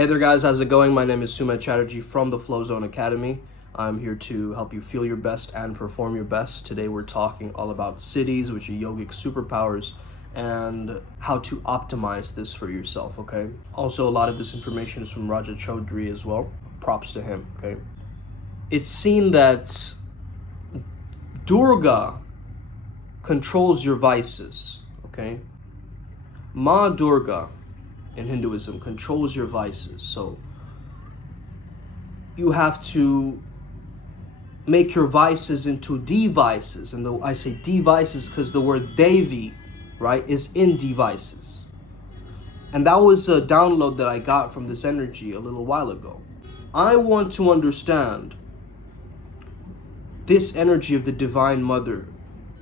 Hey there guys, how's it going? My name is Sumit Chatterjee from the Flow Zone Academy. I'm here to help you feel your best and perform your best. Today we're talking all about cities, which are yogic superpowers, and how to optimize this for yourself, okay? Also, a lot of this information is from Raja Chaudhary as well. Props to him, okay? It's seen that Durga controls your vices, okay? Ma Durga in Hinduism controls your vices. So you have to make your vices into devices. And I say devices because the word Devi, right, is in devices. And that was a download that I got from this energy a little while ago. I want to understand this energy of the Divine Mother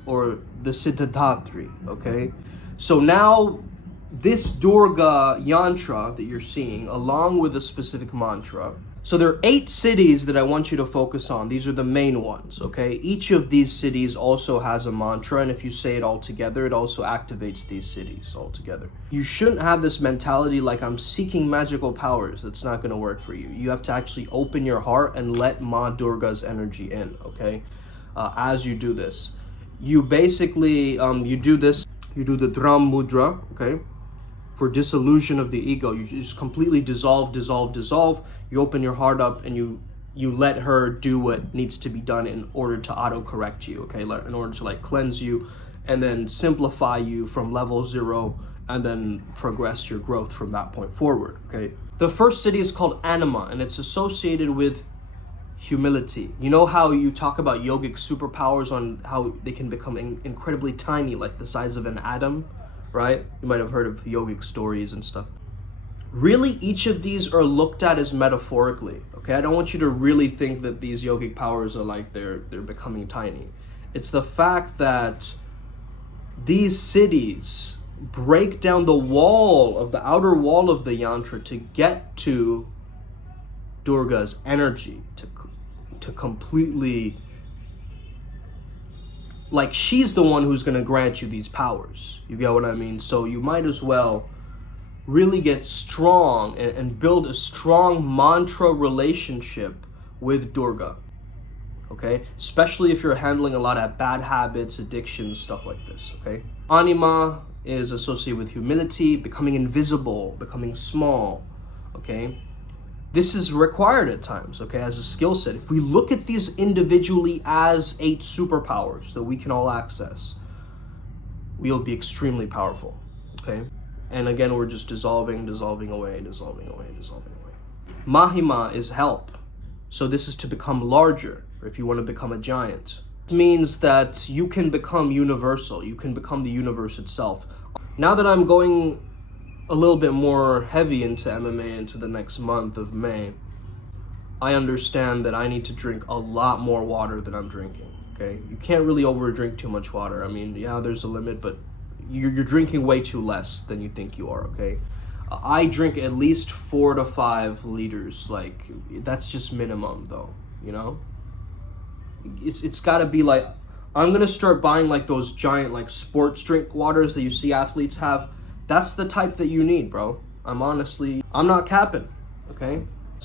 or the Siddhadatri, okay? So now this Durga yantra that you're seeing, along with a specific mantra. So there are 8 cities that I want you to focus on. These are the main ones, okay? Each of these cities also has a mantra, and if you say it all together, it also activates these cities all together. You shouldn't have this mentality like I'm seeking magical powers. That's not going to work for you. You have to actually open your heart and let Ma Durga's energy in, okay? As you do this. You basically, you do the Dhram Mudra, okay? For dissolution of the ego. You just completely dissolve. You open your heart up and you let her do what needs to be done in order to auto-correct you, okay? In order to like cleanse you and then simplify you from level 0 and then progress your growth from that point forward, okay? The first city is called Anima, and it's associated with humility. You know how you talk about yogic superpowers on how they can become incredibly tiny, like the size of an atom? Right? You might have heard of yogic stories and stuff. Really, each of these are looked at as metaphorically, okay? I don't want you to really think that these yogic powers are like they're becoming tiny. It's the fact that these cities break down the outer wall of the yantra to get to Durga's energy, to completely, like, she's the one who's going to grant you these powers. You get what I mean? So you might as well really get strong and build a strong mantra relationship with Durga. Okay? Especially if you're handling a lot of bad habits, addictions, stuff like this. Okay? Anima is associated with humility, becoming invisible, becoming small. Okay? This is required at times, okay, as a skill set. If we look at these individually as 8 superpowers that we can all access, we'll be extremely powerful, okay? And again, we're just dissolving away. Mahima is help. So this is to become larger, or if you want to become a giant. It means that you can become universal. You can become the universe itself. Now that I'm going a little bit more heavy into MMA into the next month of May, I understand that I need to drink a lot more water than I'm drinking, okay? You can't really overdrink too much water. I mean, yeah, there's a limit, but you're drinking way too less than you think you are, okay? I drink at least 4 to 5 liters, like, that's just minimum though, you know? It's gotta be like, I'm gonna start buying like those giant like sports drink waters that you see athletes have. That's the type that you need, bro. I'm not capping, okay?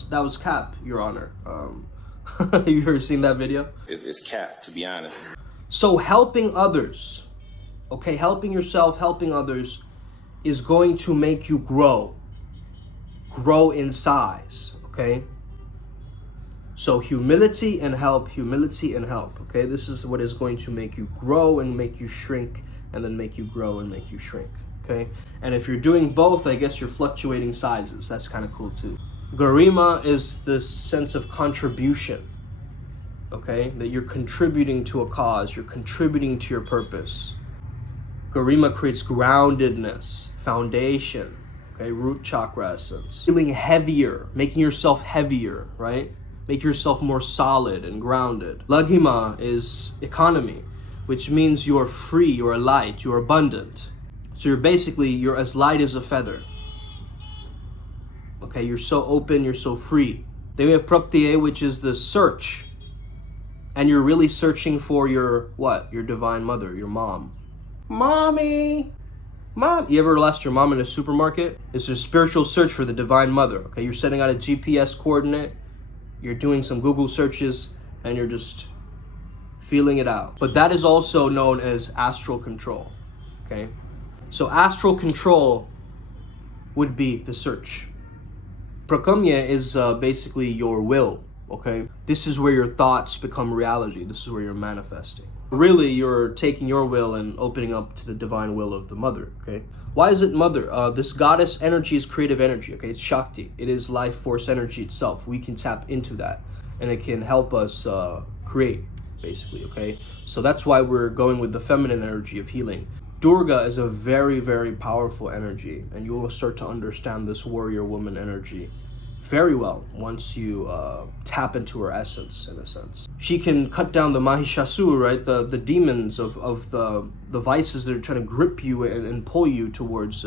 That was cap, Your Honor. Have you ever seen that video? It's cap, to be honest. So helping others, okay, helping yourself, helping others is going to make you grow in size, okay? So humility and help, okay? This is what is going to make you grow and make you shrink, and then make you grow and make you shrink. Okay, and if you're doing both, I guess you're fluctuating sizes. That's kind of cool too. Garima is this sense of contribution, okay, that you're contributing to a cause, you're contributing to your purpose. Garima creates groundedness, foundation, okay, root chakra essence. Feeling heavier, making yourself heavier, right? Make yourself more solid and grounded. Laghima is economy, which means you're free, you're light, you're abundant. So you're as light as a feather. Okay, you're so open, you're so free. Then we have Praptiye, which is the search. And you're really searching for your, what? Your Divine Mother, your mom. Mommy! Mom, you ever lost your mom in a supermarket? It's a spiritual search for the Divine Mother, okay? You're setting out a GPS coordinate, you're doing some Google searches, and you're just feeling it out. But that is also known as astral control, okay? So astral control would be the search. Prakamya is basically your will, okay? This is where your thoughts become reality. This is where you're manifesting. Really, you're taking your will and opening up to the divine will of the mother, okay? Why is it mother? This goddess energy is creative energy, okay? It's Shakti. It is life force energy itself. We can tap into that, and it can help us create, basically, okay? So that's why we're going with the feminine energy of healing. Durga is a very, very powerful energy, and you will start to understand this warrior woman energy very well once you tap into her essence, in a sense. She can cut down the Mahishasur, right? The demons of the vices that are trying to grip you and pull you towards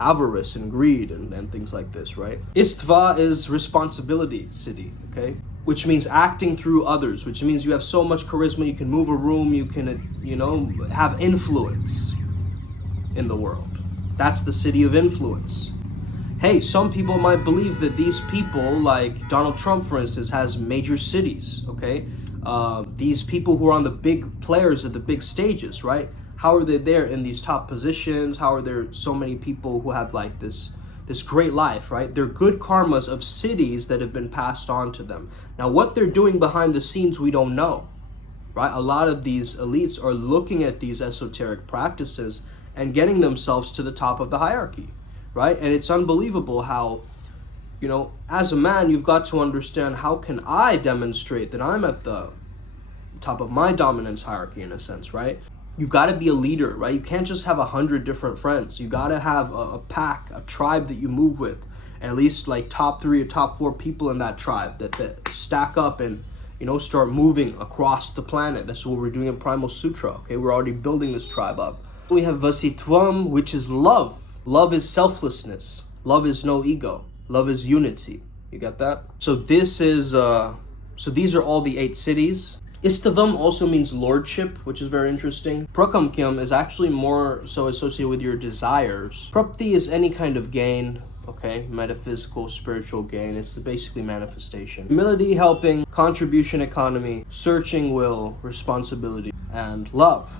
avarice and greed and things like this, right? Istva is responsibility city, okay? Which means acting through others, which means you have so much charisma, you can move a room, you can, have influence in the world. That's the city of influence. Hey, some people might believe that these people, like Donald Trump, for instance, has major cities, okay? These people who are on the big players at the big stages, right? How are they there in these top positions? How are there so many people who have like this great life, right? They're good karmas of cities that have been passed on to them. Now, what they're doing behind the scenes, we don't know, right? A lot of these elites are looking at these esoteric practices and getting themselves to the top of the hierarchy, right? And it's unbelievable how, as a man, you've got to understand, how can I demonstrate that I'm at the top of my dominance hierarchy, in a sense, right? You've got to be a leader, right? You can't just have 100 different friends. You got to have a pack, a tribe that you move with, at least like top 3 or top 4 people in that tribe that stack up and, start moving across the planet. That's what we're doing in Primal Sutra, okay? We're already building this tribe up. We have Vasitvam, which is love. Love is selflessness. Love is no ego. Love is unity. You get that? So this is, these are all the 8 cities. Istavam also means lordship, which is very interesting. Prakamkyam is actually more so associated with your desires. Prapti is any kind of gain, okay? Metaphysical, spiritual gain. It's basically manifestation. Humility, helping, contribution economy, searching will, responsibility, and love.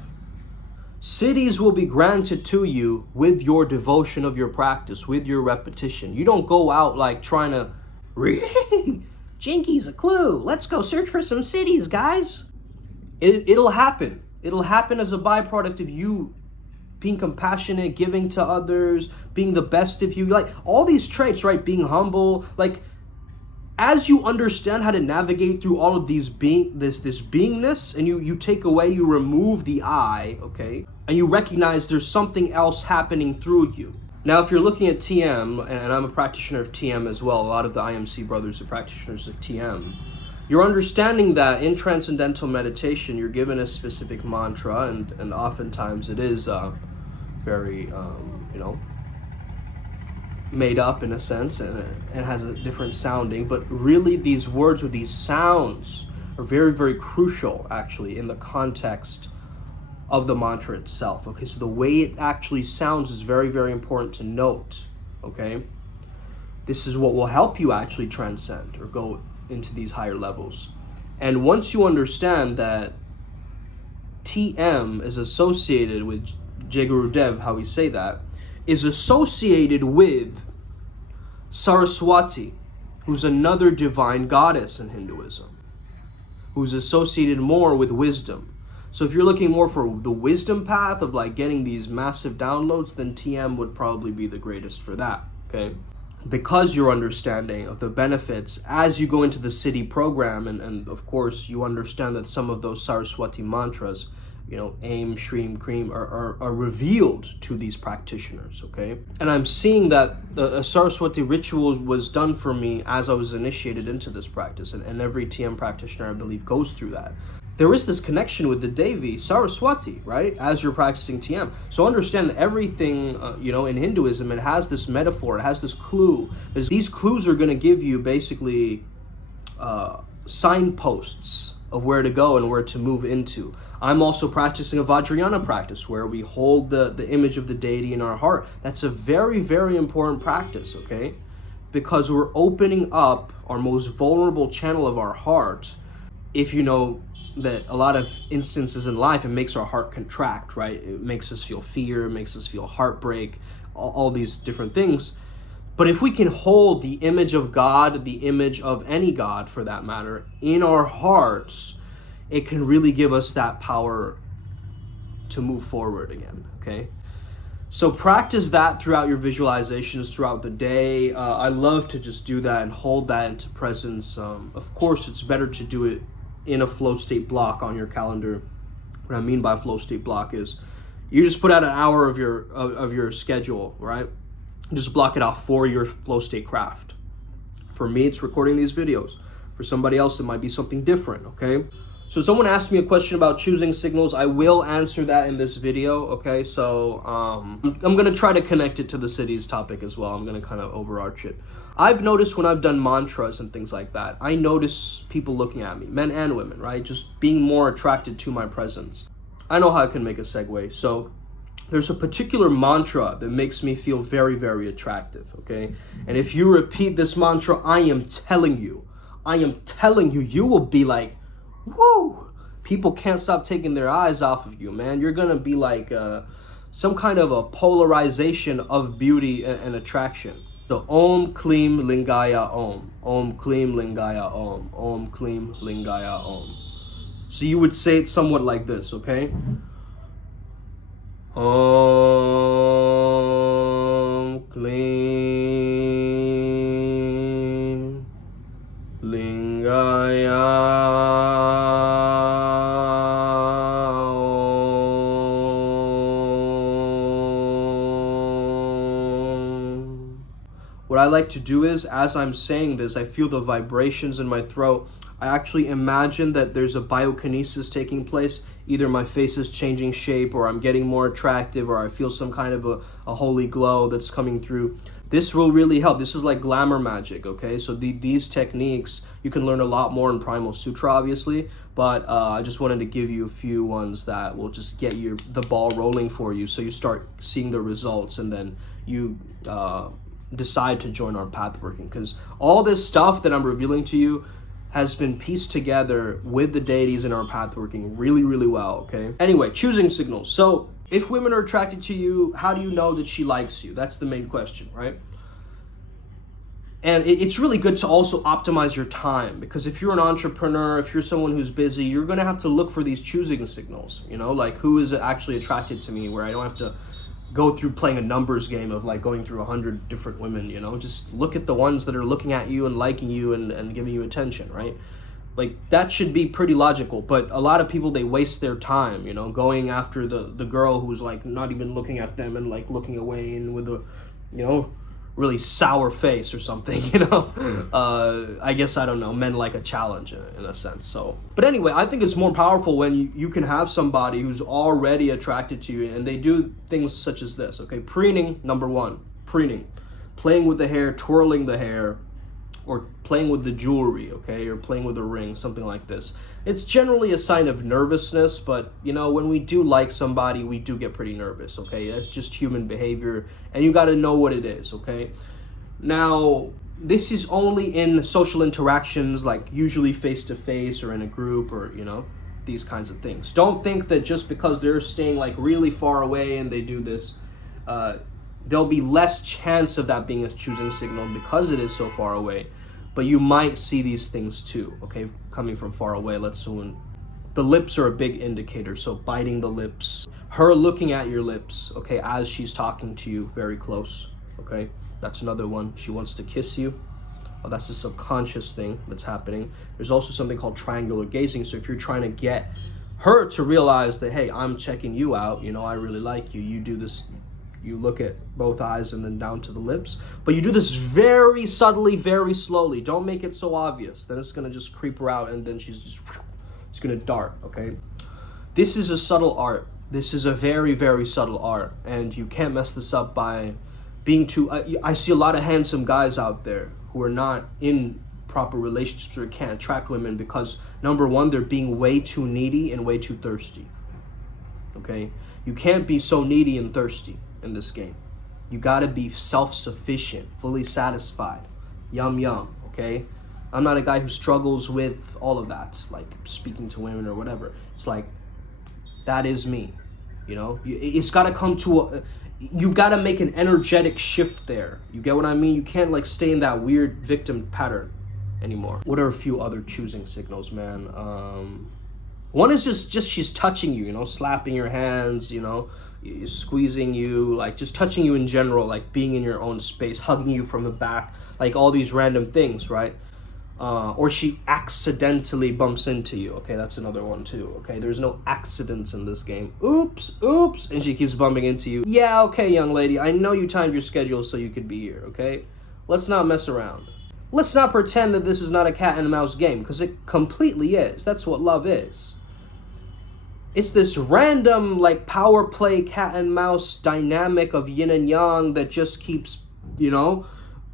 Cities will be granted to you with your devotion of your practice, with your repetition. You don't go out like trying to, Jinky's a clue. Let's go search for some cities, guys. It'll happen. It'll happen as a byproduct of you being compassionate, giving to others, being the best of you. Like all these traits, right? Being humble. Like as you understand how to navigate through all of these this beingness, and you take away, you remove the I, okay? And you recognize there's something else happening through you. Now, if you're looking at TM, and I'm a practitioner of TM as well, a lot of the IMC brothers are practitioners of TM, you're understanding that in transcendental meditation, you're given a specific mantra, and oftentimes it is very, made up in a sense, and it has a different sounding, but really these words or these sounds are very, very crucial, actually, in the context of the mantra itself, okay? So the way it actually sounds is very, very important to note, okay? This is what will help you actually transcend or go into these higher levels. And once you understand that TM is associated with Jai Gurudev, how we say that, is associated with Saraswati, who's another divine goddess in Hinduism, who's associated more with wisdom. So if you're looking more for the wisdom path of like getting these massive downloads, then TM would probably be the greatest for that, okay? Because your understanding of the benefits as you go into the city program, and of course you understand that some of those Saraswati mantras, aim, shreem, cream, are revealed to these practitioners, okay? And I'm seeing that the Saraswati ritual was done for me as I was initiated into this practice, and every TM practitioner, I believe, goes through that. There is this connection with the Devi, Saraswati, right? As you're practicing TM. So understand that everything, in Hinduism, it has this metaphor, it has this clue. These clues are going to give you basically signposts of where to go and where to move into. I'm also practicing a Vajrayana practice where we hold the image of the deity in our heart. That's a very, very important practice, okay? Because we're opening up our most vulnerable channel of our heart. If you know that a lot of instances in life, it makes our heart contract, right? It makes us feel fear, it makes us feel heartbreak, all these different things. But if we can hold the image of God, the image of any God for that matter, in our hearts, it can really give us that power to move forward again, okay? So practice that throughout your visualizations throughout the day. I love to just do that and hold that into presence. Of course, it's better to do it in a flow state block on your calendar. What I mean by flow state block is you just put out an hour of your schedule, right? Just block it out for your flow state craft. For me, it's recording these videos. For somebody else, it might be something different, okay? So someone asked me a question about choosing signals. I will answer that in this video, okay? So I'm gonna try to connect it to the city's topic as well. I'm gonna kind of overarch it. I've noticed when I've done mantras and things like that, I notice people looking at me, men and women, right? Just being more attracted to my presence. I know how I can make a segue. So there's a particular mantra that makes me feel very, very attractive, okay? And if you repeat this mantra, I am telling you, you will be like, woo! People can't stop taking their eyes off of you, man. You're gonna be like some kind of a polarization of beauty and attraction. So Om Klim Lingaya Om. Om Klim Lingaya Om. Om Klim Lingaya Om. So you would say it somewhat like this, okay? Om Klim Lingaya Om. What I like to do is, as I'm saying this, I feel the vibrations in my throat. I actually imagine that there's a biokinesis taking place. Either my face is changing shape, or I'm getting more attractive, or I feel some kind of a holy glow that's coming through. This will really help. This is like glamour magic, okay? So these techniques, you can learn a lot more in Primal Sutra, obviously, but I just wanted to give you a few ones that will just get the ball rolling for you, so you start seeing the results, and then you decide to join our path working. Because all this stuff that I'm revealing to you has been pieced together with the deities in our path working really, really well, okay? Anyway, choosing signals. So if women are attracted to you, how do you know that she likes you? That's the main question, right? And it's really good to also optimize your time, because if you're an entrepreneur, if you're someone who's busy, you're gonna have to look for these choosing signals, you know, like who is actually attracted to me, where I don't have to go through playing a numbers game of like going through 100 different women, you know. Just look at the ones that are looking at you and liking you and giving you attention, right? Like that should be pretty logical. But a lot of people, they waste their time, you know, going after the girl who's like not even looking at them and like looking away and with a, you know, really sour face or something, you know. I guess, I don't know, men like a challenge in a sense. So, but anyway, I think it's more powerful when you can have somebody who's already attracted to you, and they do things such as this, okay? Preening, number one, preening, playing with the hair, twirling the hair, or playing with the jewelry, okay, or playing with a ring, something like this. It's generally a sign of nervousness, but you know, when we do like somebody, we do get pretty nervous, okay? That's just human behavior, and you got to know what it is, okay? Now, this is only in social interactions, like usually face-to-face or in a group, or, you know, these kinds of things. Don't think that just because they're staying like really far away and they do this, there'll be less chance of that being a choosing signal because it is so far away. But you might see these things too, okay, coming from far away. Let's say the lips are a big indicator, so biting the lips, her looking at your lips, okay, as she's talking to you very close, okay, that's another one. She wants to kiss you. Oh, that's a subconscious thing that's happening. There's also something called triangular gazing. So if you're trying to get her to realize that, hey, I'm checking you out, you know, I really like you, you do this. You look at both eyes and then down to the lips. But you do this very subtly, very slowly. Don't make it so obvious. Then it's going to just creep her out, and then she's going to dart, okay? This is a subtle art. This is a very, very subtle art. And you can't mess this up by being too... I see a lot of handsome guys out there who are not in proper relationships or can't attract women because, number one, they're being way too needy and way too thirsty. Okay? You can't be so needy and thirsty in this game. You gotta be self-sufficient, fully satisfied. Yum yum, okay? I'm not a guy who struggles with all of that, like speaking to women or whatever. It's like, that is me, you know? It's gotta come to you gotta make an energetic shift there. You get what I mean? You can't like stay in that weird victim pattern anymore. What are a few other choosing signals, man? One is just she's touching you, you know, slapping your hands, you know, squeezing you, like just touching you in general, like being in your own space, hugging you from the back, like all these random things, right? Or she accidentally bumps into you. Okay, that's another one too. Okay, there's no accidents in this game. Oops, and she keeps bumping into you. Yeah, okay, young lady, I know you timed your schedule so you could be here, okay? Let's not mess around. Let's not pretend that this is not a cat and mouse game, because it completely is. That's what love is. It's this random, like, power play cat and mouse dynamic of yin and yang that just keeps, you know,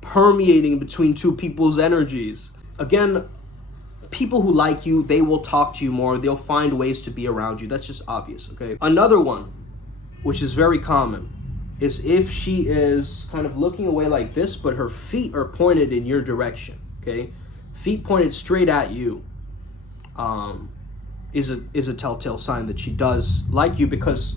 permeating between two people's energies. Again, people who like you, they will talk to you more. They'll find ways to be around you. That's just obvious, okay? Another one, which is very common, is if she is kind of looking away like this, but her feet are pointed in your direction, okay? Feet pointed straight at you is a telltale sign that she does like you, because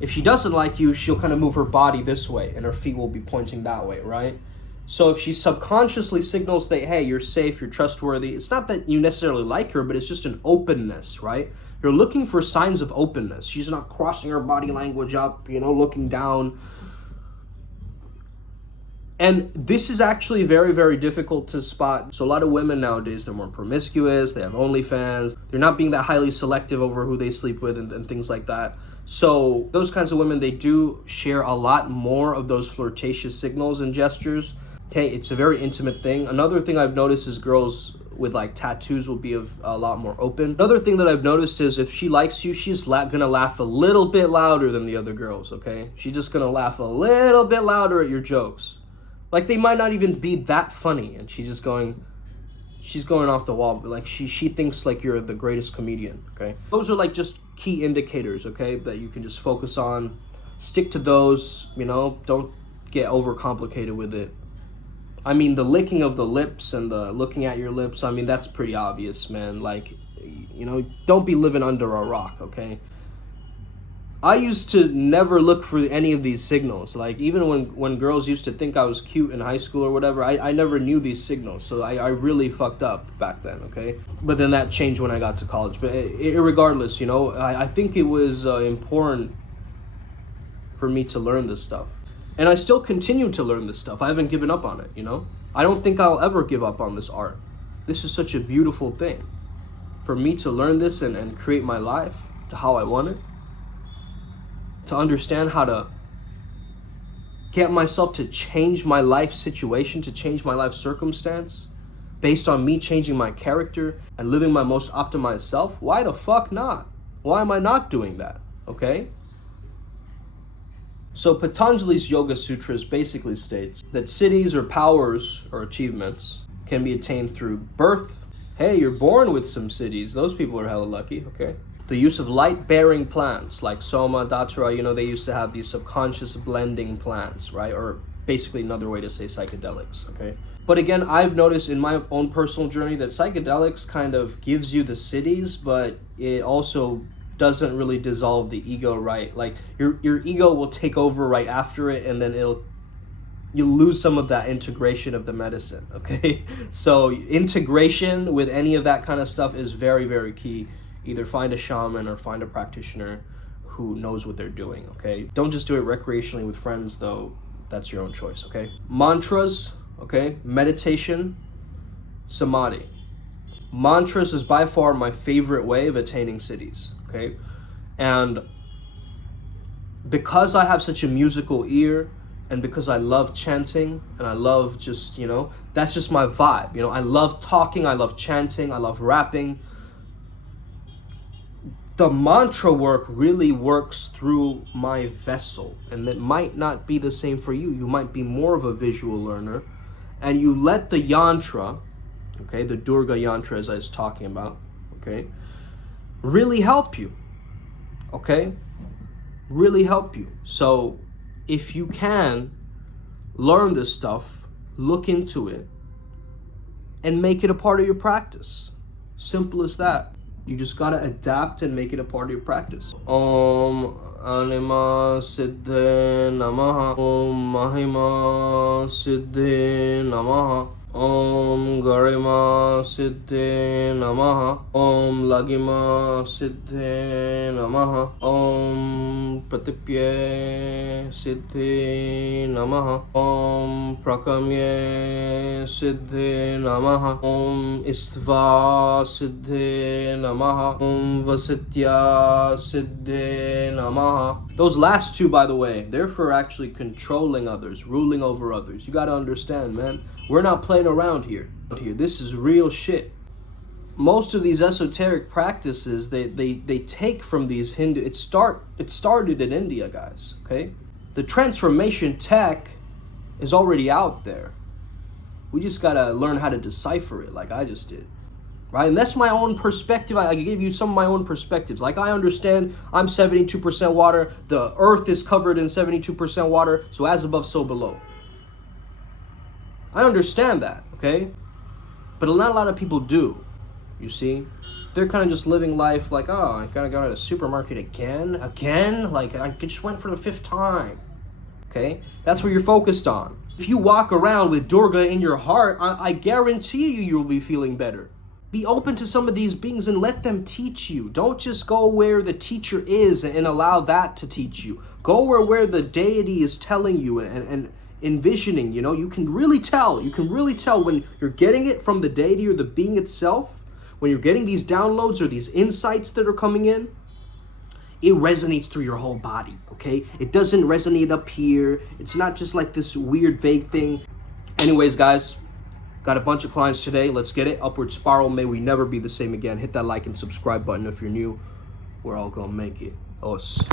if she doesn't like you, she'll kind of move her body this way and her feet will be pointing that way, right? So if she subconsciously signals that, hey, you're safe, you're trustworthy, it's not that you necessarily like her, but it's just an openness, right? You're looking for signs of openness. She's not crossing her body language up, you know, looking down. And this is actually very, very difficult to spot. So a lot of women nowadays, they're more promiscuous, they have OnlyFans, they're not being that highly selective over who they sleep with and things like that. So those kinds of women, they do share a lot more of those flirtatious signals and gestures. Okay, it's a very intimate thing. Another thing I've noticed is girls with like tattoos will be a lot more open. Another thing that I've noticed is if she likes you, she's gonna laugh a little bit louder than the other girls, okay? She's just gonna laugh a little bit louder at your jokes. Like they might not even be that funny, and she's going off the wall. Like she thinks like you're the greatest comedian, okay? Those are like just key indicators, okay, that you can just focus on. Stick to those, you know, don't get overcomplicated with it. I mean, the licking of the lips and the looking at your lips, I mean, that's pretty obvious, man. Like, you know, don't be living under a rock, okay? I used to never look for any of these signals. Like, even when girls used to think I was cute in high school or whatever, I never knew these signals. So I really fucked up back then, okay? But then that changed when I got to college. But irregardless, you know, I think it was important for me to learn this stuff. And I still continue to learn this stuff. I haven't given up on it, you know? I don't think I'll ever give up on this art. This is such a beautiful thing. For me to learn this and create my life to how I want it. To understand how to get myself to change my life situation, to change my life circumstance, based on me changing my character and living my most optimized self. Why the fuck not? Why am I not doing that, okay? So Patanjali's Yoga Sutras basically states that siddhis or powers or achievements can be attained through birth. Hey, you're born with some siddhis. Those people are hella lucky, okay? The use of light-bearing plants like Soma, Datura, you know, they used to have these subconscious blending plants, right? Or basically another way to say psychedelics, okay? But again, I've noticed in my own personal journey that psychedelics kind of gives you the siddhis, but it also doesn't really dissolve the ego, right? Like your ego will take over right after it, and then you'll lose some of that integration of the medicine, okay? So integration with any of that kind of stuff is very, very key. Either find a shaman or find a practitioner who knows what they're doing, okay? Don't just do it recreationally with friends, though. That's your own choice, okay? Mantras, okay? Meditation, samadhi. Mantras is by far my favorite way of attaining siddhis, okay? And because I have such a musical ear, and because I love chanting, and I love just, you know, that's just my vibe, you know? I love talking, I love chanting, I love rapping. The mantra work really works through my vessel, and it might not be the same for you. You might be more of a visual learner, and you let the yantra, okay, the Durga yantra as I was talking about, okay, really help you, okay, really help you. So if you can learn this stuff, look into it, and make it a part of your practice. Simple as that. You just gotta adapt and make it a part of your practice. Om Anima Siddhe Namaha. Om Mahima Siddhe Namaha. Om Garima Siddhe Namaha. Om Lagima Siddhe Namaha. Om Pratipye Siddhe Namaha. Om Prakamye Siddhe Namaha. Om Istva Siddhe Namaha. Om Vasitya Siddhe Namaha. Those last two, by the way, they're for actually controlling others, ruling over others. You gotta understand, man. We're not playing around here. This is real shit. Most of these esoteric practices, they take from these Hindu. It started in India, guys. Okay, the transformation tech is already out there. We just gotta learn how to decipher it, like I just did. Right? And that's my own perspective. I give you some of my own perspectives. Like I understand I'm 72% water. The earth is covered in 72% water. So as above, so below. I understand that, okay? But not a lot of people do, you see? They're kind of just living life like, oh, I gotta go to the supermarket again? Like, I just went for the 5th time, okay? That's what you're focused on. If you walk around with Durga in your heart, I guarantee you'll be feeling better. Be open to some of these beings and let them teach you. Don't just go where the teacher is and allow that to teach you. Go where the deity is telling you and envisioning, you know. You can really tell when you're getting it from the deity or the being itself, when you're getting these downloads or these insights that are coming in. It resonates through your whole body, okay? It doesn't resonate up here. It's not just like this weird vague thing. Anyways, guys, got a bunch of clients today. Let's get it. Upward spiral. May we never be the same again. Hit that like and subscribe button if you're new. We're all gonna make it. Os.